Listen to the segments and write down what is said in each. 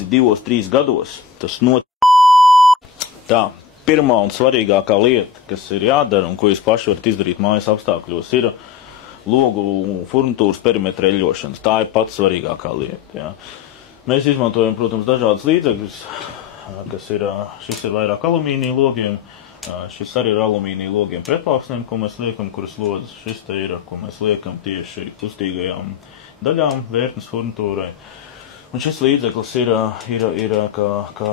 2-3 gados. Tas Tā, pirmā un svarīgākā lieta, kas ir jādara un ko jūs paši varat izdarīt mājas apstākļos, ir logu furnitūras perimetra eļļošanas. Tā ir pats svarīgākā lieta. Jā. Mēs izmantojam, protams, dažādas līdzekļus, šis ir vairāk alumīnija logiem, šis arī ir alumīnija logiem pretplāksnēm, ko mēs liekam, kuras lodzes. Šis te ir, ko mēs liekam tieši kustīgajām daļām vērtnes furnitūrai. Un šis līdzeklis ir kā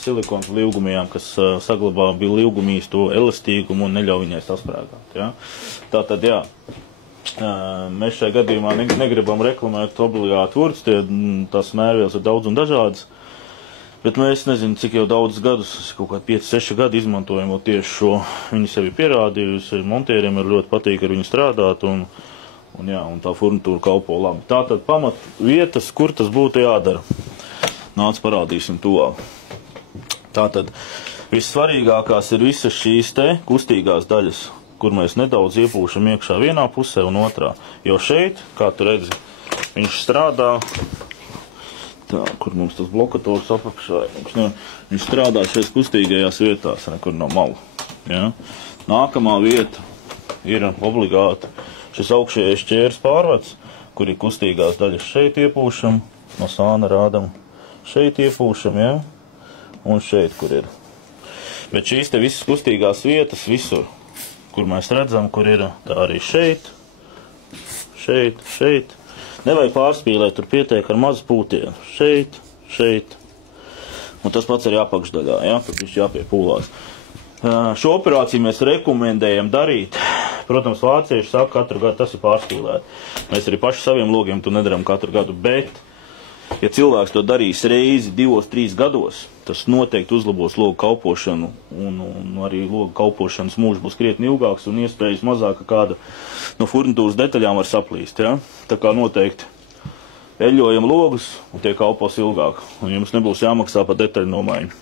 silikons līgumijām, kas saglabā līgumīsto elastīgumu un neļauj viņai sasprāgāt. Ja? Tātad, jā, mēs šajā gadījumā negribam reklamēt obligāti vurts, tās mērvielas ir daudz un dažādas, bet mēs nezinu, cik jau daudz gadus, kaut kādi 5-6 gadi izmantojam vēl tieši šo. Viņi sevi pierādījusi, montieriem ir ļoti patīk ar viņu strādāt, un tā furnitūra kalpo labi. Tātad pamat vietas, kur tas būtu jādara. Nāc parādīsim tuvāk. Tātad vissvarīgākās ir visas šīs te kustīgās daļas, kur mēs nedaudz iepūšam iekšā vienā pusē un otrā. Jo šeit, kā tu redzi, viņš strādā, tā, kur mums tas blokators apakšā, viņš strādā šeit kustīgajās vietās, kur no malu. Ja? Nākamā vieta ir obligāti šis augšējais ķērs pārvads, kur ir kustīgās daļas šeit iepūšam, no sāna rādam, šeit iepūšam, ja? Un šeit, kur ir. Bet šīs te visas kustīgās vietas visur, kur mēs redzam, kur ir tā arī šeit, nevajag pārspīlēt, tur pietiek ar mazu pūtienu, šeit, un tas pats arī apakšdaļā, ja? Tur viņš jāpiepūlās. Šo operāciju mēs rekomendējam darīt. Protams, vācieši saka, katru gadu tas ir pārspīlēt. Mēs arī paši saviem logiem to nedaram katru gadu, bet, ja cilvēks to darīs reizi 2-3 gados, tas noteikti uzlabos logu kalpošanu, un arī logu kalpošanas mūžs būs krietni ilgāks, un iespējas mazāk kāda no furnitūras detaļām var saplīst. Ja? Tā kā noteikti eļļojam logus, un tie kalpos ilgāk, un jums nebūs jāmaksā par detaļu nomaiņu.